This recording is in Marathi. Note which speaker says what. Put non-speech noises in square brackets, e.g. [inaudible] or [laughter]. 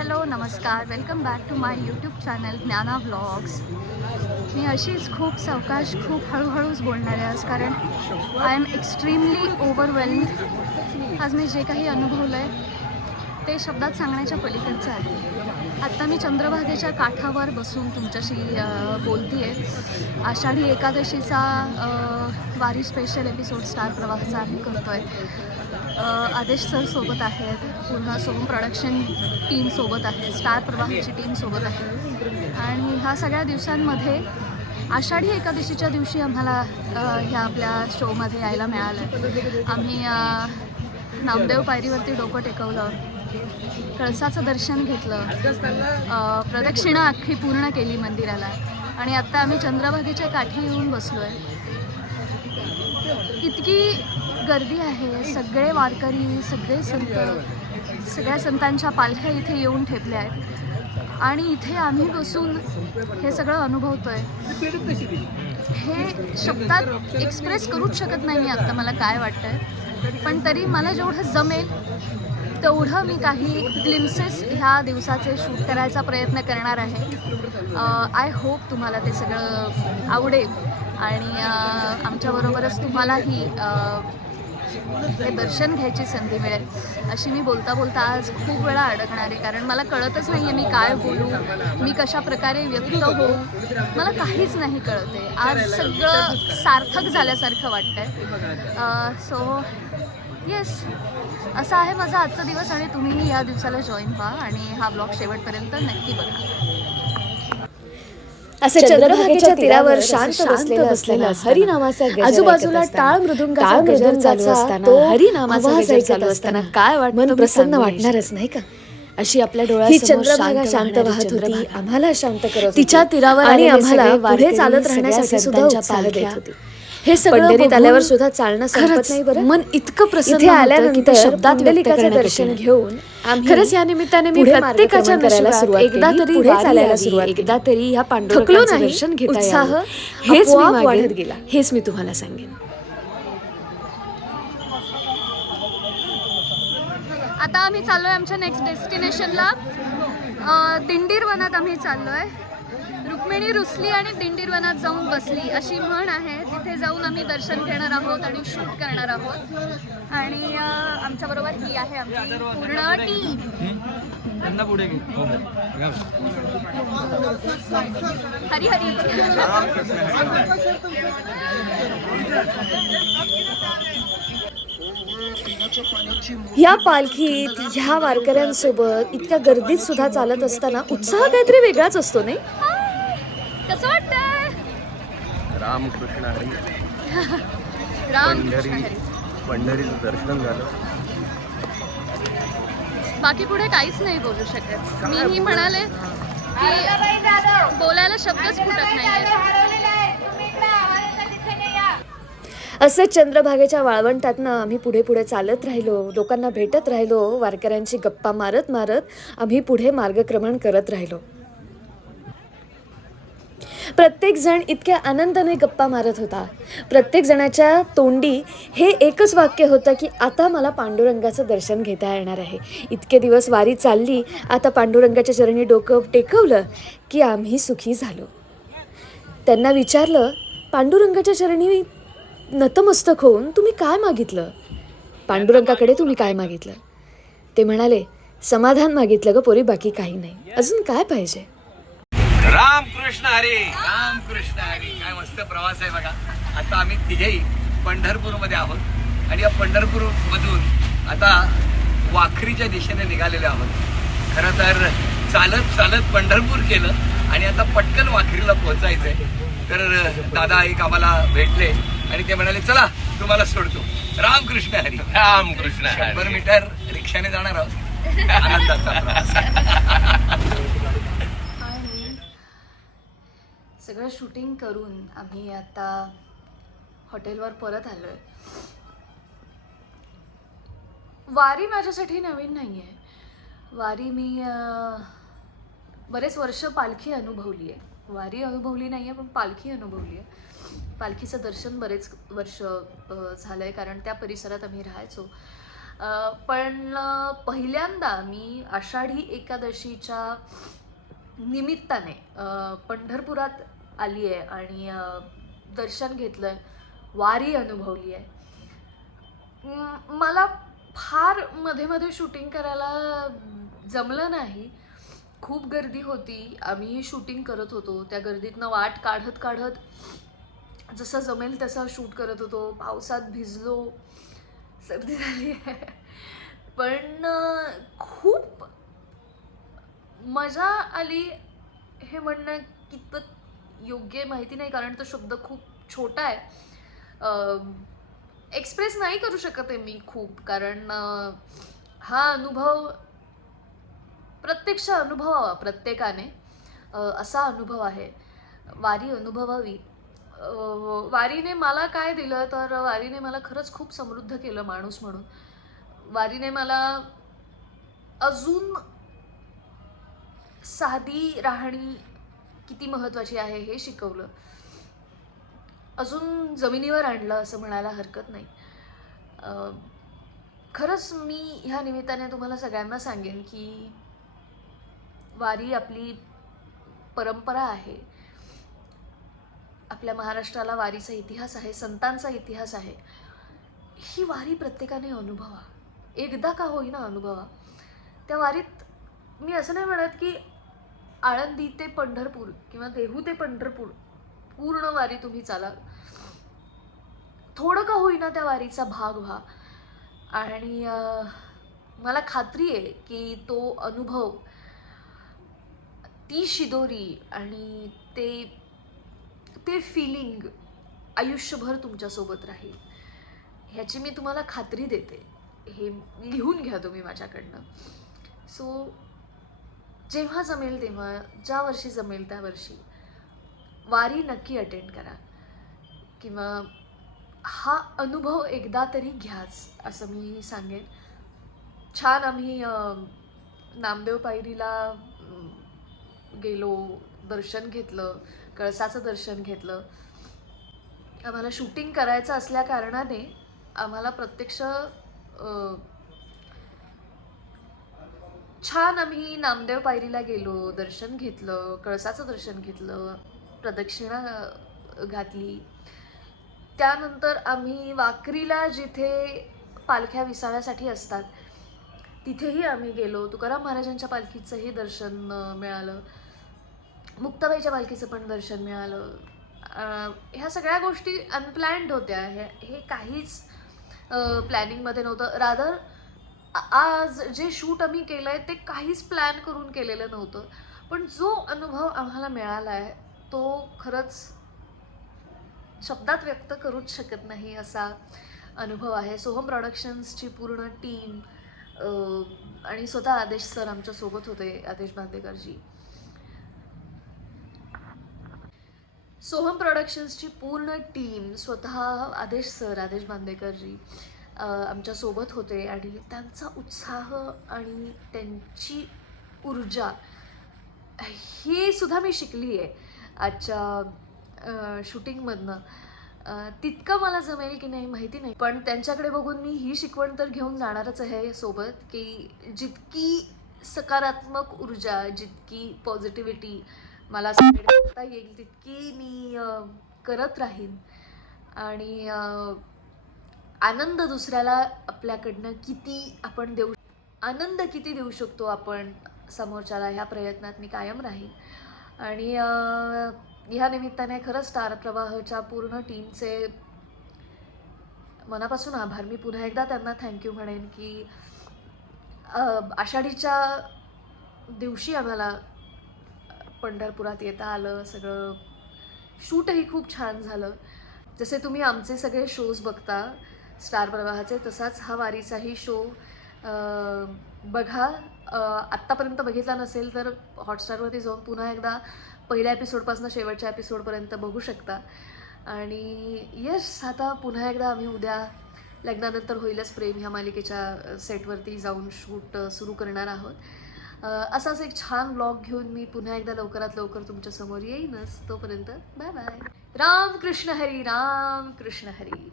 Speaker 1: हॅलो नमस्कार. Welcome back to my YouTube channel Dnyana vlogs मी अशीच खूप सावकाश खूप हळूहळूच बोलणार आहे आज कारण आय एम एक्स्ट्रीमली ओव्हरवेल्ड आज मी जे काही अनुभवलं आहे ते शब्दात सांगण्याच्या पलीकडचं आहे. आत्ता मी चंद्रभागेच्या काठावर बसून तुमच्याशी बोलते आहे आषाढी एकादशीचा वारी स्पेशल एपिसोड स्टार प्रवाहाचा आम्ही करतो आहे आदेश सर सोबत आहेत पूर्ण सोम प्रोडक्शन टीम सोबत आहे स्टार प्रवाहाची टीम सोबत आहे. आणि ह्या सगळ्या दिवसांमध्ये आषाढी एकादशीच्या दिवशी आम्हाला ह्या आपल्या शोमध्ये यायला मिळालं आम्ही नामदेव पायरीवरती डोकं टेकवलं कळसाचं दर्शन घेतलं प्रदक्षिणा अख्खी पूर्ण केली मंदिराला. आणि आत्ता आम्ही चंद्रभागेच्या काठी येऊन बसलो आहे इतकी गर्दी आहे. सगळे वारकरी सगळे संत सगळ्या संतांच्या पालख्या इथे येऊन ठेपल्या आहेत. आणि इथे आम्ही बसून हे सगळं अनुभवतोय. हे शब्दात एक्सप्रेस करूच शकत नाही मी आत्ता मला काय वाटतंय. पण तरी मला जेवढं जमेल तेवढं मी काही ग्लिम्सेस ह्या दिवसाचे शूट करायचा प्रयत्न करणार आहे. आय होप तुम्हाला ते सगळं आवडेल. आणि आमच्याबरोबरच तुम्हालाही हे दर्शन घ्यायची संधी मिळेल. अशी मी बोलता बोलता आज खूप वेळा अडकणार आहे. कारण मला कळतच नाही आहे मी काय बोलू मी कशा प्रकारे व्यक्त होऊ. मला काहीच नाही कळते आज सगळं सार्थक झाल्यासारखं वाटतंय. सो येस असा आहे माझा आजचा दिवस आणि तुम्हीही या दिवसाला जॉईन व्हा आणि हा ब्लॉग शेवटपर्यंत नक्की बघा.
Speaker 2: असे चंद्रभागेच्या तीरावर शांत बसलेला हरिनामाचा आजूबाजूला टाळ मृदुंगाचा गजर चालू असताना हरिनामाचा गजर चालू असताना काय वाटतं मन प्रसन्न वाटणारच नाही का? अशी आपल्या डोळ्यात चंद्रभागा शांत वाहत होती आम्हाला शांत करत तिच्या तीरावर आणि आम्हाला पुढे चालत राहण्यासाठी सुद्धा उत्साह देत होती. हे पंढरीत आल्यावर सुद्धा चालणं संपत नाही बरं. मन इतकं प्रसन्न आल्यानंतर शब्दात व्यक्त दर्शन घेऊन आम्ही खरंच या निमित्ताने मी प्रत्येकाच्या करायला सुरुवात एकदा तरी पुढे चालायला सुरुवात एकदा तरी ह्या पांडुरंगाचं दर्शन घेता उत्साह हेच मी वाढत गेला. हेच मी तुम्हाला सांगेन.
Speaker 1: आता आम्ही चाललोय आमच्या नेक्स्ट डेस्टिनेशनला दिंडीर वनात आम्ही चाललोय. रुक्मिणी रुसली आणि दिंडीर वनात जाऊन बसली अशी म्हण आहे. तिथे जाऊन आम्ही दर्शन घेणार आहोत आणि शूट करणार आहोत. आणि आमच्या बरोबर ही आहे आमची पूर्ण टीम.
Speaker 3: पुढे घे.
Speaker 1: हरी हरी.
Speaker 2: या पालखीत ह्या वारकऱ्यांसोबत इतक्या गर्दीत सुद्धा चालत असताना उत्साह काहीतरी वेगळाच असतो नाही?
Speaker 1: कसं वाटतंय?
Speaker 3: रामकृष्ण हरी [laughs]
Speaker 1: राम
Speaker 3: पंढरी पंढरीचं दर्शन झालं.
Speaker 1: बाकी पुढे काहीच नाही बोलू शकत. मीही म्हणाले की बोलायला शब्दच फुटत नाही
Speaker 2: असं चंद्रभागेच्या वाळवंटातनं आम्ही पुढे पुढे चालत राहिलो. लोकांना भेटत राहिलो. वारकऱ्यांची गप्पा मारत मारत आम्ही पुढे मार्गक्रमण करत राहिलो. प्रत्येक जण इतक्या आनंदाने गप्पा मारत होता. प्रत्येक जणाच्या तोंडी हे एकच वाक्य होतं की आता मला पांडुरंगाचं दर्शन घेता येणार आहे. इतके दिवस वारी चालली आता पांडुरंगाच्या चरणी डोकं टेकवलं की आम्ही सुखी झालो. त्यांना विचारलं पांडुरंगाच्या चरणी नतमस्तक होऊन तुम्ही काय मागितलं? पांडुरंगाकडे तुम्ही काय मागितलं? ते म्हणाले समाधान मागितलं ग पोरी बाकी काही नाही. अजून काय पाहिजे?
Speaker 4: रामकृष्ण हरे. रामकृष्ण हरे. काय मस्त प्रवास आहे बघा. आता आम्ही तिघेही पंढरपूरमध्ये आहोत. आणि या पंढरपूर मधून आता वाखरीच्या दिशेने निघालेले आहोत. खरं तर चालत चालत पंढरपूर केलं आणि आता पटकन वाखरीला पोहोचायचंय. तर दादा एक आम्हाला भेटले आणि ते म्हणाले चला तुम्हाला सोडतो. रामकृष्ण हरी. रामकृष्ण शंभर मीटर रिक्षाने जाणार आहोत. आनंदाचा प्रवास
Speaker 1: आणि सगळं शूटिंग करून आम्ही आता हॉटेलवर परत आलो आहे वारी माझ्यासाठी नवीन नाही आहे वारी मी बरेच वर्ष पालखी अनुभवली आहे वारी अनुभवली नाही आहे पण पालखी अनुभवली आहे पालखीचं दर्शन बरेच वर्ष झालं आहे कारण त्या परिसरात आम्ही राहायचो. पण पहिल्यांदा मी आषाढी एकादशीच्या निमित्ताने पंढरपुरात आली आहे आणि दर्शन घेतलं आहे वारी अनुभवली आहे. मला फारमध्ये मध्ये शूटिंग करायला जमलं नाही. खूप गर्दी होती. आम्हीही शूटिंग करत होतो. त्या गर्दीतनं वाट काढत काढत जसं जमेल तसं शूट करत होतो. पावसात भिजलो. सर्दी झाली आहे. पण खूप मजा आली हे म्हणणं कितपत योग्य माहिती नाही कारण तो शब्द खूप छोटा आहे. एक्सप्रेस नाही करू शकत आहे मी खूप कारण हा अनुभव प्रत्यक्ष अनुभवावा प्रत्येकाने. असा अनुभव आहे. वारी अनुभवावी. वारीने मला काय दिलं तर वारीने मला खरंच खूप समृद्ध केलं माणूस म्हणून. वारीने मला अजून साधी राहणी किती महत्त्वाची आहे हे शिकवलं. अजून जमिनीवर आणलं असं म्हणायला हरकत नाही. खरंच मी ह्या निमित्ताने तुम्हाला सगळ्यांना सांगेन की वारी आपली परंपरा आहे. आपल्या महाराष्ट्राला वारीचा इतिहास आहे संतांचा इतिहास आहे. ही वारी प्रत्येकाने अनुभवा. एकदा का होईना अनुभवा. त्या वारीत मी असं नाही म्हणत की आळंदी ते पंढरपूर किंवा देहू ते पंढरपूर पूर्ण वारी तुम्ही चालाल. थोडं का होईना त्या वारीचा भाग व्हा. आणि मला खात्री आहे की तो अनुभव ती शिदोरी आणि ते ते फिलिंग आयुष्यभर तुमच्यासोबत राहील. ह्याची मी तुम्हाला खात्री देते. हे लिहून घ्या तुम्ही माझ्याकडनं. सो जेव्हा जमेल तेव्हा ज्या वर्षी जमेल त्या वर्षी. वारी नक्की अटेंड करा. किंवा हा अनुभव एकदा तरी घ्याच असं मी सांगेन. छान आम्ही नामदेव पायरीला गेलो दर्शन घेतलं कळसाचं दर्शन घेतलं. आम्हाला शूटिंग करायचं असल्या कारणाने आम्हाला प्रत्यक्ष छान आम्ही नामदेव पायरीला गेलो दर्शन घेतलं कळसाचं दर्शन घेतलं प्रदक्षिणा घातली. त्यानंतर आम्ही वाकरीला जिथे पालख्या विसाव्यासाठी असतात तिथेही आम्ही गेलो. तुकाराम महाराजांच्या पालखीचंही दर्शन मिळालं. मुक्ताबाईच्या पालखीचं पण दर्शन मिळालं. ह्या सगळ्या गोष्टी अनप्लॅन्ड होत्या. हे हे काहीच प्लॅनिंगमध्ये नव्हतं. रादर आज जे शूट आम्ही केलं आहे ते काहीच प्लॅन करून केलेलं नव्हतं. पण जो अनुभव आम्हाला मिळाला आहे तो खरंच शब्दात व्यक्त करूच शकत नाही असा अनुभव आहे. सोहम प्रॉडक्शन्सची पूर्ण टीम आणि स्वतः आदेश सर आमच्यासोबत होते आदेश बांदेकरजी सोहम प्रॉडक्शन्सची पूर्ण टीम स्वतः आदेश सर आदेश बांदेकरजी आमच्यासोबत होते आणि त्यांचा उत्साह आणि त्यांची ऊर्जा हे सुद्धा मी शिकली आहे आजच्या शूटिंगमधनं. तितकं मला जमेल की नाही माहिती नाही पण त्यांच्याकडे बघून मी ही शिकवण तर घेऊन जाणारच आहे सोबत की जितकी सकारात्मक ऊर्जा जितकी पॉझिटिव्हिटी मला करता येईल तितकी मी करत राहीन. आणि आनंद दुसऱ्याला आपल्याकडनं किती आपण देऊ आनंद किती देऊ शकतो आपण समोरच्याला ह्या प्रयत्नात मी कायम राहीन. आणि ह्या निमित्ताने खरंच स्टार प्रवाहच्या पूर्ण टीमचे मनापासून आभार. मी पुन्हा एकदा त्यांना थँक्यू म्हणेन की आषाढीच्या दिवशी आम्हाला पंढरपुरात येता आलं सगळं शूटही खूप छान झालं. जसे तुम्ही आमचे सगळे शोज बघता स्टार प्रवाहाचे तसाच हा वारीचाही शो बघा. आत्तापर्यंत बघितला नसेल तर हॉटस्टारवरती जाऊन पुन्हा एकदा पहिल्या एपिसोडपासून शेवटच्या एपिसोडपर्यंत बघू शकता. आणि यस आता पुन्हा एकदा आम्ही उद्या लग्नानंतर होईलच प्रेम ह्या मालिकेच्या सेटवरती जाऊन शूट सुरू करणार आहोत. असाच एक छान ब्लॉग घेऊन मी पुन्हा एकदा लवकरात लवकर तुमच्यासमोर येईनच. तोपर्यंत बाय बाय राम कृष्ण हरी राम कृष्ण हरी.